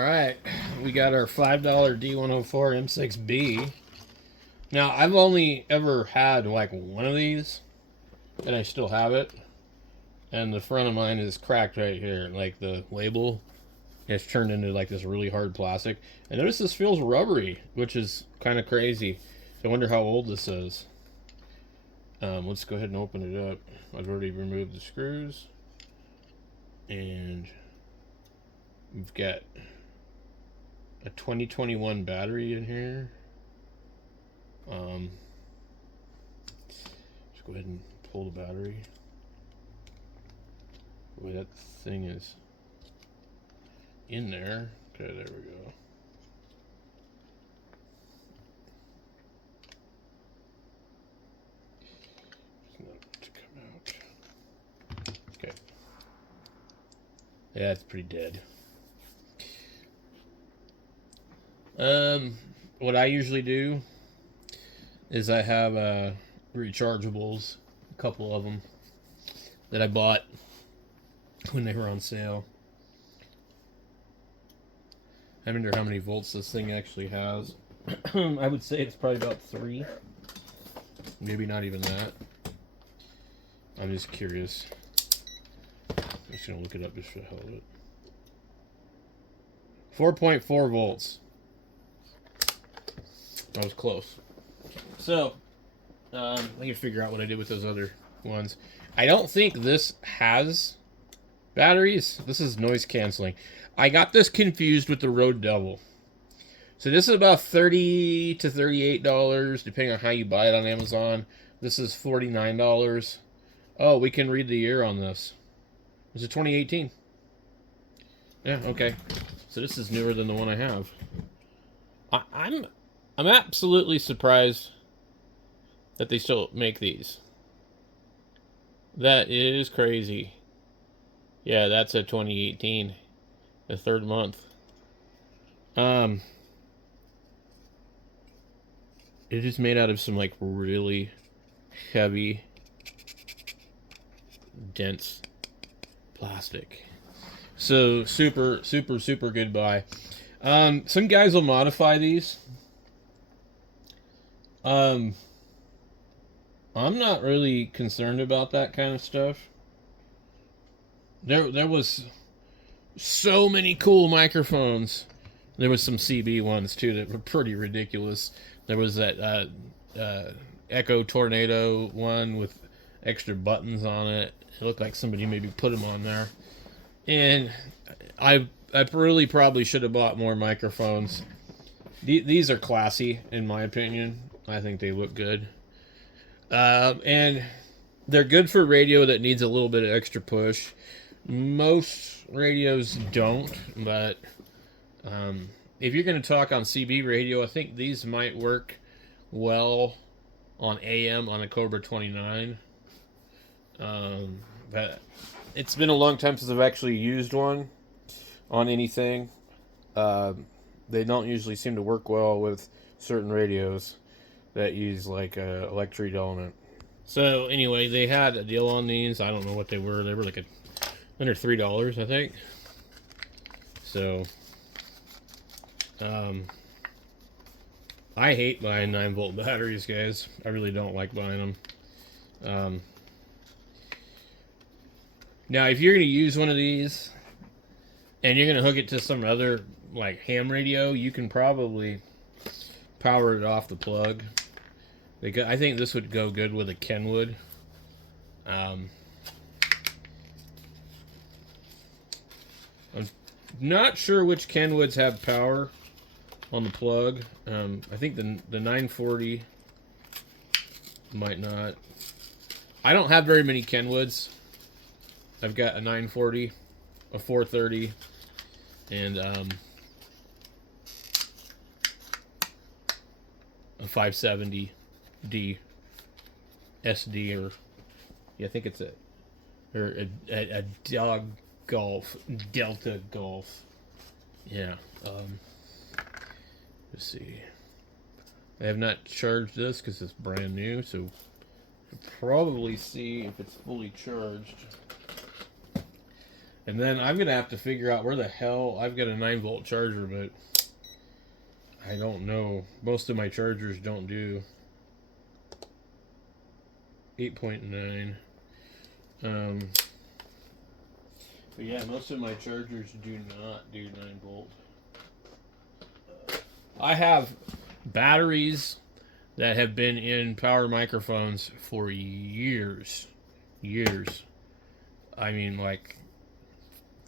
Alright, we got our $5 D104 M6B. Now, I've only ever had like one of these, and I still have it. And the front of mine is cracked right here. Like the label has turned into like this really hard plastic. And notice this feels rubbery, which is kind of crazy. So I wonder how old this is. Let's go ahead and open it up. I've already removed the screws. And we've got a 2021 battery in here. Just go ahead and pull the battery. Boy, that thing is in there. Okay, there we go. It's not to come out. Okay. Yeah, it's pretty dead. What I usually do is I have rechargeables, a couple of them that I bought when they were on sale. I wonder how many volts this thing actually has. I would say it's probably about 3. Maybe not even that. I'm just curious. I'm just going to look it up just for the hell of it. 4.4 volts. I was close. So, I can figure out what I did with those other ones. I don't think this has batteries. This is noise canceling. I got this confused with the Road Devil. So this is about $30 to $38, depending on how you buy it on Amazon. This is $49. Oh, we can read the year on this. Is it 2018? Yeah, okay. So this is newer than the one I have. I'm absolutely surprised that they still make these. That is crazy. Yeah, that's a 2018. The 3rd month. It is made out of some like really heavy, dense plastic. So super good buy. Some guys will modify these. I'm not really concerned about that kind of stuff. There was so many cool microphones. There was some CB ones too that were pretty ridiculous. There was that Echo Tornado one with extra buttons on it. It looked like somebody maybe put them on there. And I really probably should have bought more microphones. These are classy in my opinion. I think they look good. And they're good for radio that needs a little bit of extra push. Most radios don't, but if you're going to talk on CB radio, I think these might work well on AM on a Cobra 29. But it's been a long time since I've actually used one on anything. They don't usually seem to work well with certain radios that use like a electric element. So anyway, they had a deal on these. I don't know what they were. They were like under $3, I think. So, I hate buying 9-volt batteries, guys. I really don't like buying them. Now, if you're going to use one of these and you're going to hook it to some other like ham radio, you can probably power it off the plug. I think this would go good with a Kenwood. I'm not sure which Kenwoods have power on the plug. I think the 940 might not. I don't have very many Kenwoods. I've got a 940, a 430, and a 570D SD, or yeah, I think it's a dog golf, Delta Golf. Yeah. Let's see. I have not charged this because it's brand new, so I'll probably see if it's fully charged. And then I'm gonna have to figure out where the hell I've got a 9-volt charger, but I don't know. Most of my chargers don't do 8.9. But yeah, most of my chargers do not do 9-volt. I have batteries that have been in power microphones for years. Years. I mean, like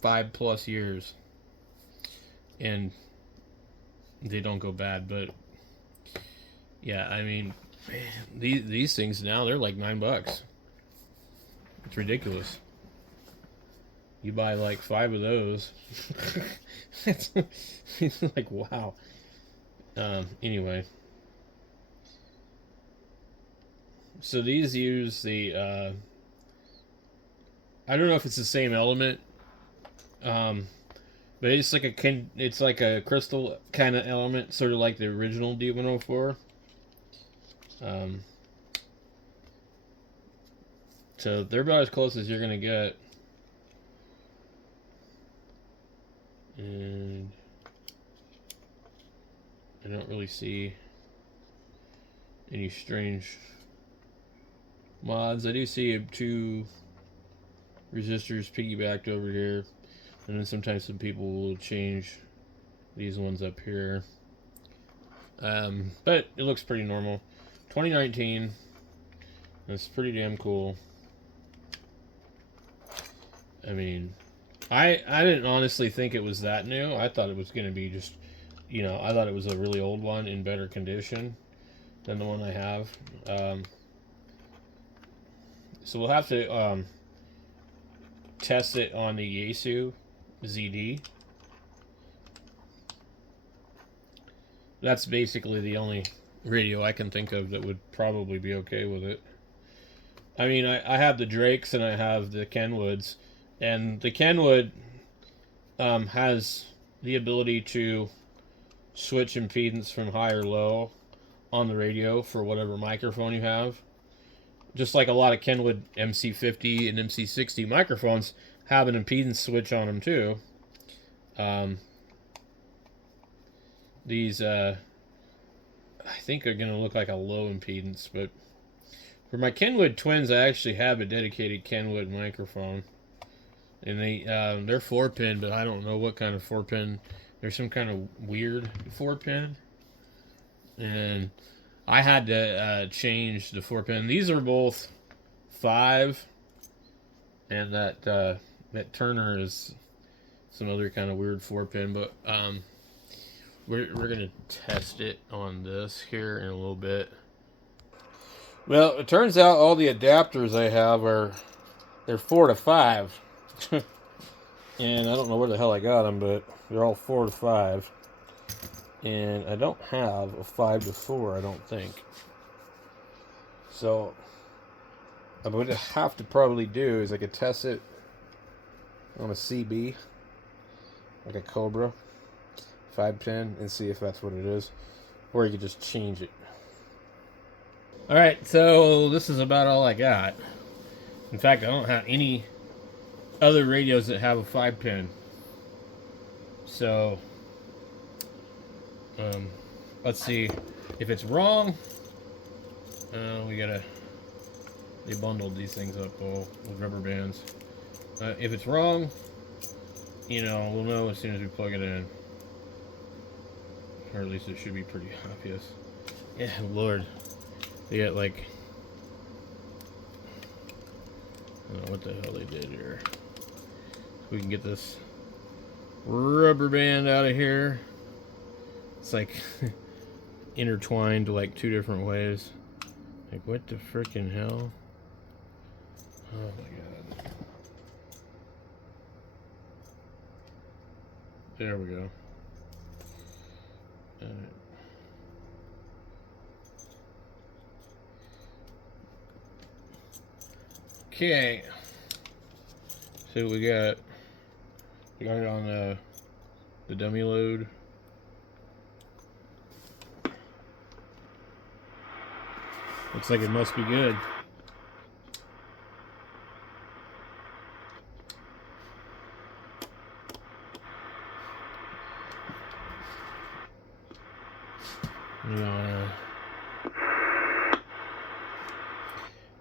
5+ years. And they don't go bad, but yeah, I mean, man, these things now, they're like $9. It's ridiculous. You buy like 5 of those. it's like, wow. Anyway. So these use the, I don't know if it's the same element, but it's like a crystal kind of element, sort of like the original D104. So they're about as close as you're gonna get. And I don't really see any strange mods. I do see 2 resistors piggybacked over here, and then sometimes some people will change these ones up here. But it looks pretty normal. 2019. That's pretty damn cool. I mean, I didn't honestly think it was that new. I thought it was going to be just, I thought it was a really old one in better condition than the one I have. So we'll have to test it on the Yaesu ZD. That's basically the only radio I can think of that would probably be okay with it. I mean, I have the Drakes and I have the Kenwoods, and the Kenwood has the ability to switch impedance from high or low on the radio for whatever microphone you have. Just like a lot of Kenwood MC50 and MC60 microphones have an impedance switch on them too. These I think are going to look like a low impedance, but for my Kenwood twins, I actually have a dedicated Kenwood microphone, and they're 4-pin, but I don't know what kind of 4-pin. There's some kind of weird 4-pin, and I had to change the 4-pin. These are both 5, and that Turner is some other kind of weird 4-pin, but we're gonna test it on this here in a little bit. Well, it turns out all the adapters I have they're 4 to 5, and I don't know where the hell I got them, but they're all 4 to 5, and I don't have a 5 to 4. I don't think. So what I would have to probably do is I could test it on a CB, like a Cobra 5-pin, and see if that's what it is, or you could just change it. Alright, so this is about all I got. In fact, I don't have any other radios that have a 5-pin. So, let's see if it's wrong. They bundled these things up with rubber bands. If it's wrong, we'll know as soon as we plug it in. Or at least it should be pretty obvious. Yeah, Lord. They got like, I don't know what the hell they did here. We can get this rubber band out of here. It's like intertwined like 2 different ways. Like, what the freaking hell? Oh my god. There we go. Okay, so we got it on the dummy load. Looks like it must be good. . You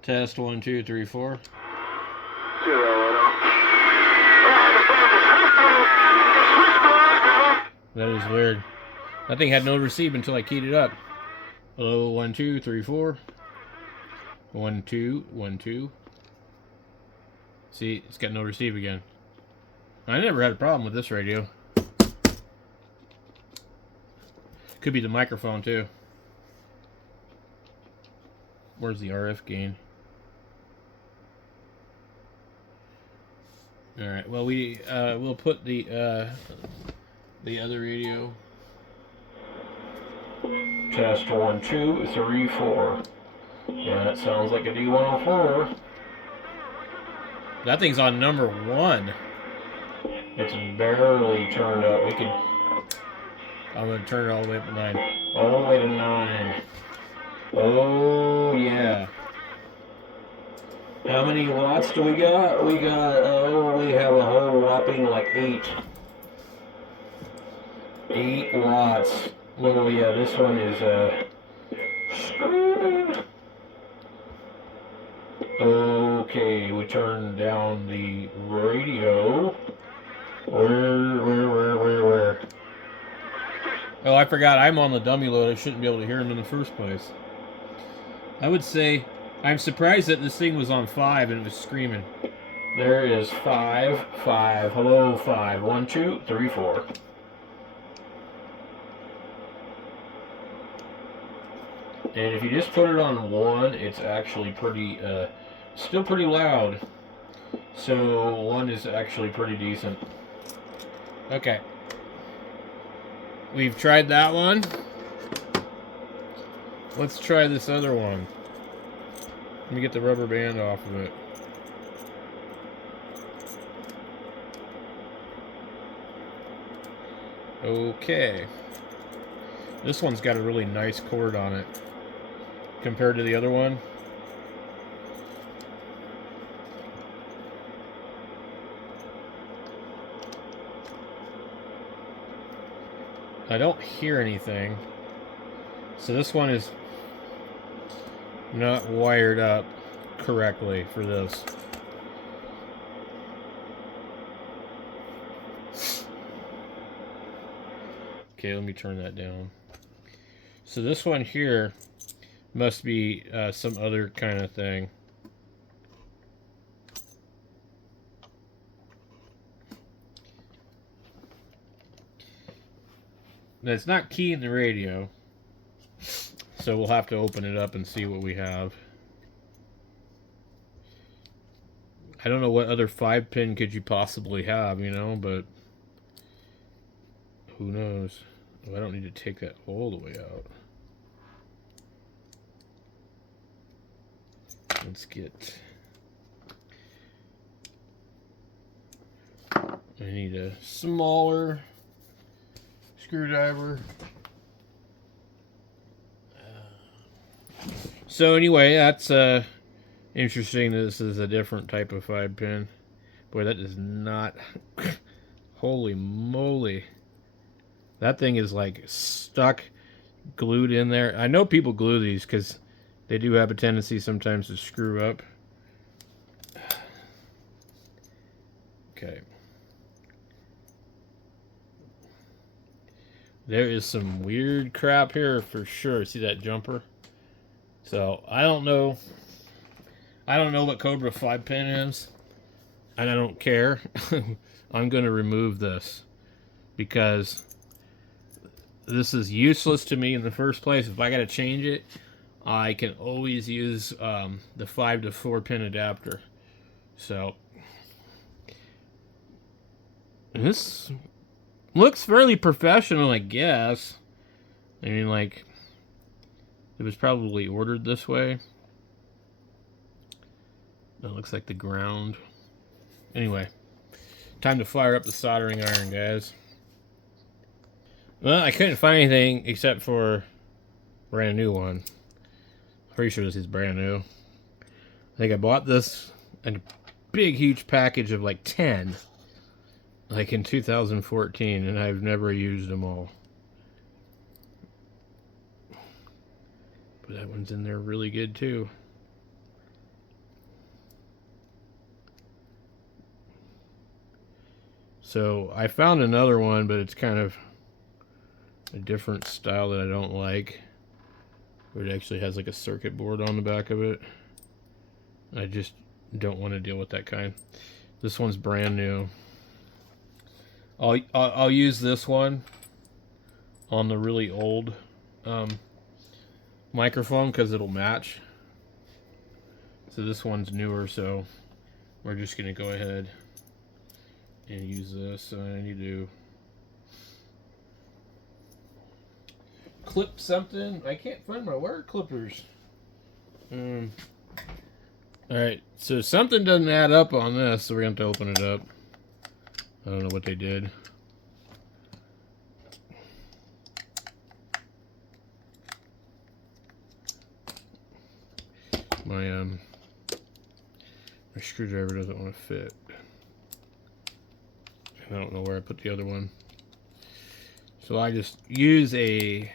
test 1, 2, 3, 4. That is weird. That thing had no receive until I keyed it up. Hello, 1, 2, 3, 4. 1, 2, 1, 2. See, it's got no receive again. I never had a problem with this radio. Could be the microphone too. Where's the RF gain? All right. Well, we'll put the other radio. Test 1, 2, 3, 4. Yeah, that sounds like a D104. That thing's on number 1. It's barely turned up. I'm gonna turn it all the way up to 9. All the way to 9. Oh yeah. How many watts do we got? We have a whole whopping like 8. 8 watts. Well, yeah, this one is screwed. Okay, we turned down the radio. Where? Oh, I forgot. I'm on the dummy load. I shouldn't be able to hear him in the first place. I would say I'm surprised that this thing was on 5 and it was screaming. There is 5, 5. Hello, 5. 1, 2, 3, 4. And if you just put it on 1, it's actually pretty, still pretty loud. So 1 is actually pretty decent. Okay. We've tried that one. Let's try this other one. Let me get the rubber band off of it. Okay. This one's got a really nice cord on it compared to the other one. I don't hear anything. So this one is not wired up correctly for this. Okay, let me turn that down. So this one here must be some other kind of thing. Now, it's not keying the radio, so we'll have to open it up and see what we have. I don't know what other 5-pin could you possibly have, you know, but who knows? Oh, I don't need to take that all the way out. Let's get... I need a smaller screwdriver. So anyway, that's interesting. This is a different type of 5-pin. Boy, that is not... Holy moly. That thing is like stuck, glued in there. I know people glue these because they do have a tendency sometimes to screw up. Okay. There is some weird crap here for sure. See that jumper? So I don't know. I don't know what Cobra 5-pin is, and I don't care. I'm going to remove this because this is useless to me in the first place. If I got to change it, I can always use the 5 to 4-pin adapter. So this looks fairly professional, I guess. I mean, like, it was probably ordered this way. That looks like the ground. Anyway, time to fire up the soldering iron, guys. Well, I couldn't find anything except for a brand new one. Pretty sure this is brand new. I think I bought this in a big, huge package of like 10. Like in 2014, and I've never used them all. But that one's in there really good too. So I found another one, but it's kind of a different style that I don't like. Where it actually has like a circuit board on the back of it. I just don't want to deal with that kind. This one's brand new. I'll use this one on the really old microphone because it'll match. So this one's newer, so we're just gonna go ahead and use this. So I need to clip something. I can't find my wire clippers. Alright, so something doesn't add up on this, so we're going to have to open it up. I don't know what they did. My screwdriver doesn't want to fit. I don't know where I put the other one. So I just use a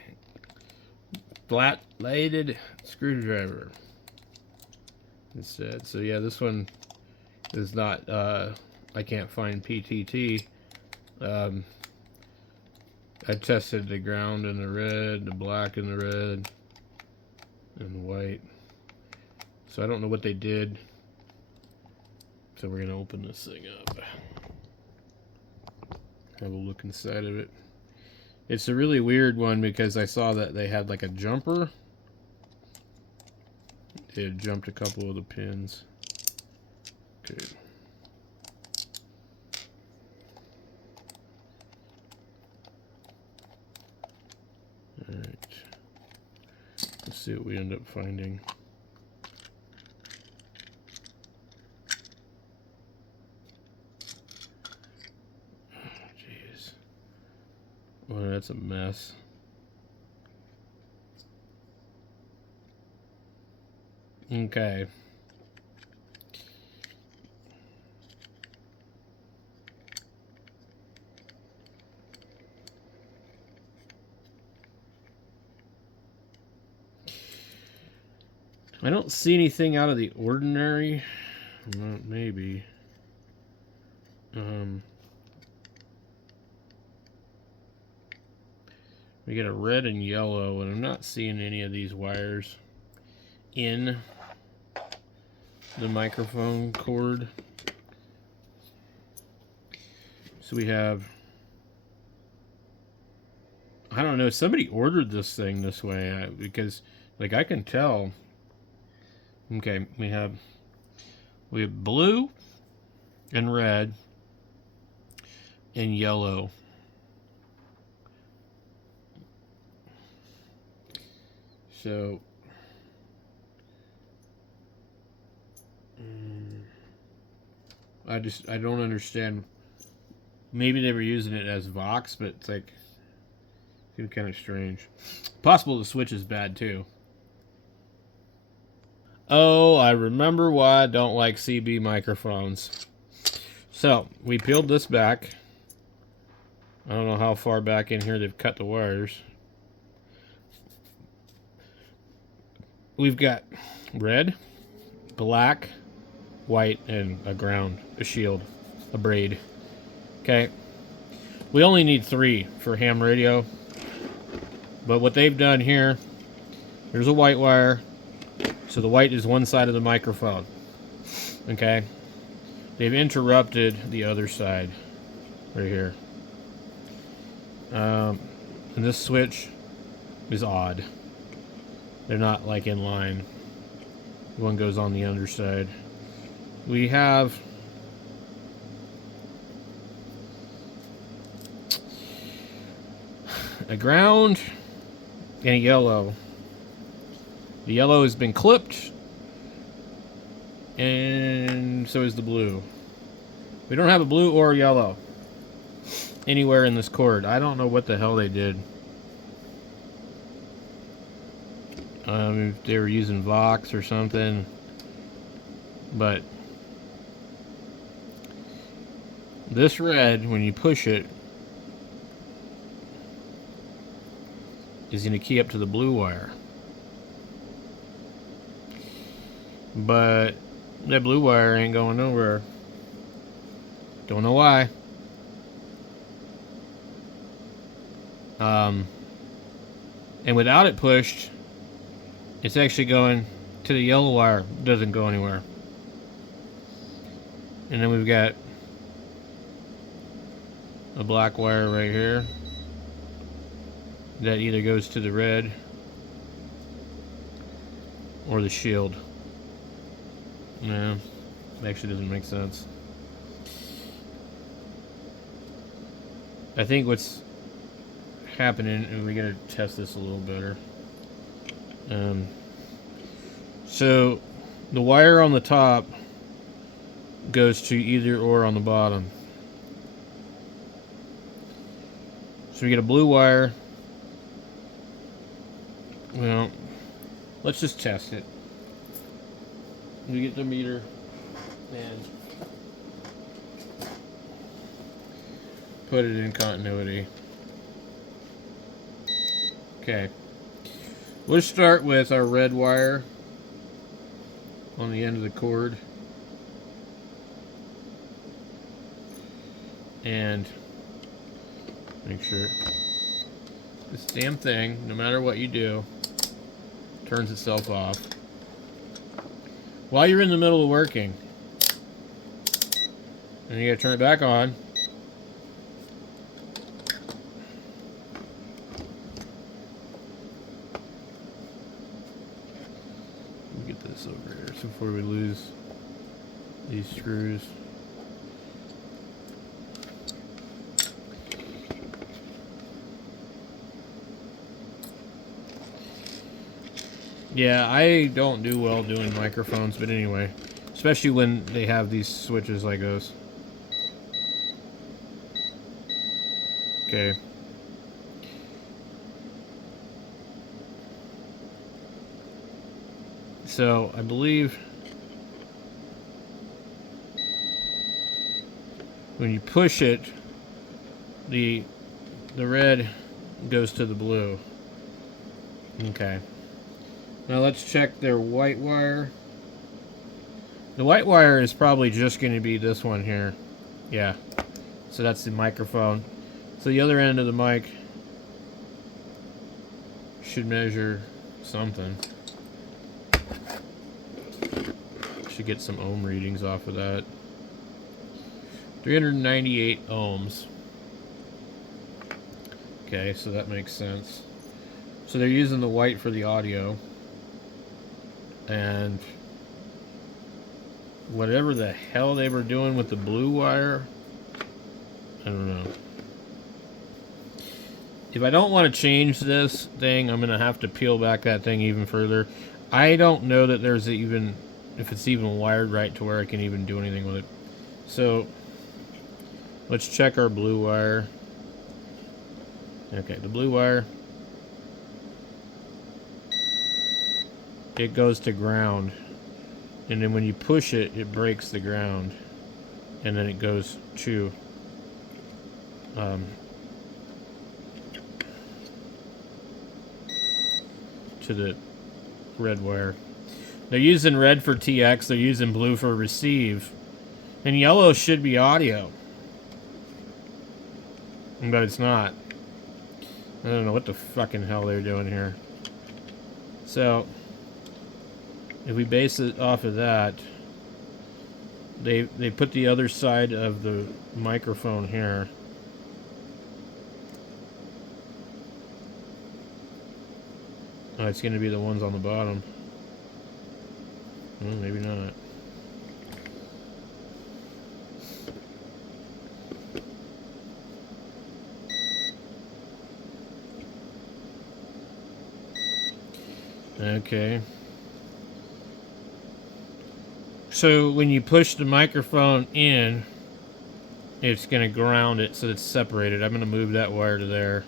flat-bladed screwdriver instead. So yeah, this one is not, I can't find PTT. I tested the ground and the red, the black and the red, and the white. So I don't know what they did. So we're going to open this thing up. Have a look inside of it. It's a really weird one because I saw that they had like a jumper. They had jumped a couple of the pins. Okay. Alright. Let's see what we end up finding. Jeez. Well, that's a mess. Okay. I don't see anything out of the ordinary. Well, maybe. We get a red and yellow, and I'm not seeing any of these wires in the microphone cord. So we have, I don't know, somebody ordered this thing this way because like I can tell. Okay, we have blue and red and yellow. So I don't understand. Maybe they were using it as Vox, but it's like it's kind of strange. Possible the switch is bad too. Oh, I remember why I don't like CB microphones. So we peeled this back. I don't know how far back in here they've cut the wires. We've got red, black, white, and a ground, a shield, a braid. Okay. We only need 3 for ham radio. But what they've done here, here's a white wire. So the white is one side of the microphone. Okay. They've interrupted the other side right here. And this switch is odd. They're not like in line. One goes on the underside. We have a ground and a yellow. The yellow has been clipped, and so is the blue. We don't have a blue or a yellow anywhere in this cord. I don't know what the hell they did. If they were using Vox or something, but this red, when you push it, is going to key up to the blue wire. but that blue wire ain't going nowhere. Don't know why. And without it pushed, it's actually going to the yellow wire. It doesn't go anywhere. And then we've got a black wire right here that either goes to the red or the shield. No, actually doesn't make sense. I think what's happening, and we gotta test this a little better. So the wire on the top goes to either or on the bottom. So we get a blue wire. Well, let's just test it. We get the meter and put it in continuity. Okay. Let's start with our red wire on the end of the cord. And make sure this damn thing, no matter what you do, turns itself off while you're in the middle of working. And you gotta turn it back on. Get this over here so before we lose these screws. Yeah, I don't do well doing microphones, but anyway, especially when they have these switches like those. Okay. So, I believe when you push it, the red goes to the blue. Okay. Now let's check their white wire. The white wire is probably just going to be this one here. Yeah. So that's the microphone. So the other end of the mic should measure something. Should get some ohm readings off of that. 398 ohms. Okay, so that makes sense. So they're using the white for the audio. And whatever the hell they were doing with the blue wire, I don't know. If I don't want to change this thing, I'm going to have to peel back that thing even further. I don't know that there's even, if it's even wired right to where I can even do anything with it. So let's check our blue wire. Okay, the blue wire, it goes to ground, and then when you push it, it breaks the ground, and then it goes to the red wire. They're using red for TX, they're using blue for receive, and yellow should be audio, but it's not. I don't know what the fucking hell they're doing here. So if we base it off of that, they put the other side of the microphone here. Oh, it's going to be the ones on the bottom. Well, maybe not. Okay. So when you push the microphone in, it's going to ground it so it's separated. I'm going to move that wire to there,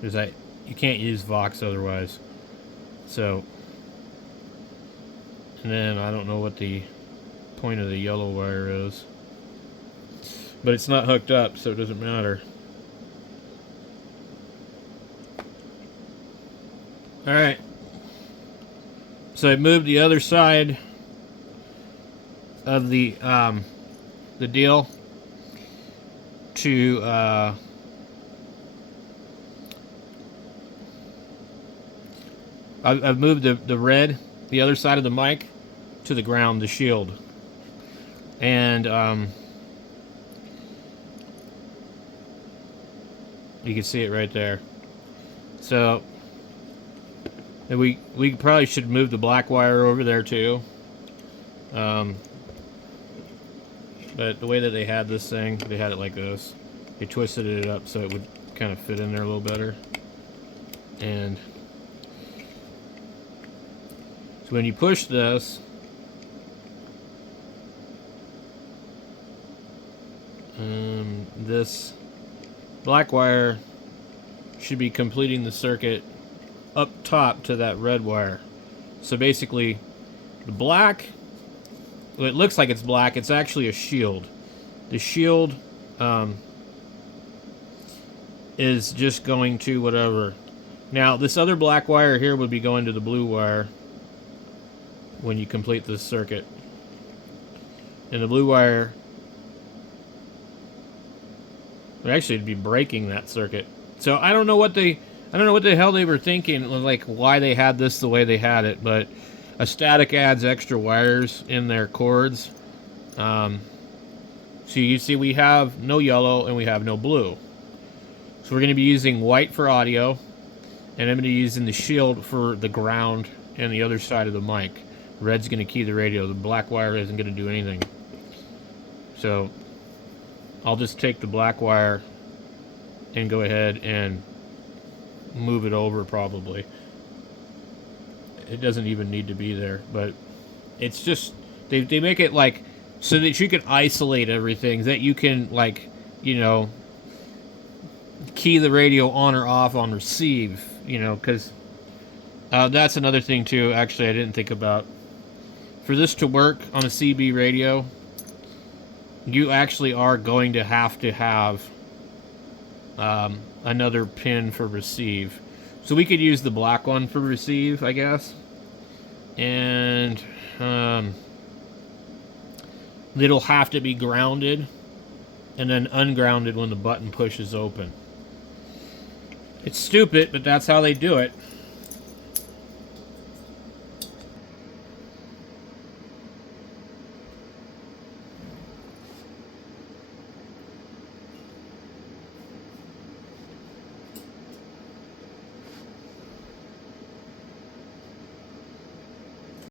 because you can't use Vox otherwise. So, and then I don't know what the point of the yellow wire is, but it's not hooked up, so it doesn't matter. Alright, so I moved the other side of the deal to I've moved the red, the other side of the mic, to the ground, the shield. And you can see it right there. So we probably should move the black wire over there too. But the way that they had this thing, they had it like this. They twisted it up so it would kind of fit in there a little better. And so when you push this, this black wire should be completing the circuit up top to that red wire. So basically, the black, well, it looks like it's black, it's actually a shield. The shield is just going to whatever. Now, this other black wire here would be going to the blue wire when you complete this circuit. And the blue wire, actually, it'd be breaking that circuit. So I don't know what the hell they were thinking, like why they had this the way they had it. But a static adds extra wires in their cords. So you see, we have no yellow and we have no blue. So we're going to be using white for audio, and I'm going to be using the shield for the ground and the other side of the mic. Red's going to key the radio. The black wire isn't going to do anything. So I'll just take the black wire and go ahead and move it over probably. It doesn't even need to be there, but it's just, they make it like, so that you can isolate everything, that you can, like, you know, key the radio on or off on receive, you know, because that's another thing too, actually, I didn't think about. For this to work on a CB radio, you actually are going to have another pin for receive. So we could use the black one for receive, I guess. And it'll have to be grounded and then ungrounded when the button pushes open. It's stupid, but that's how they do it.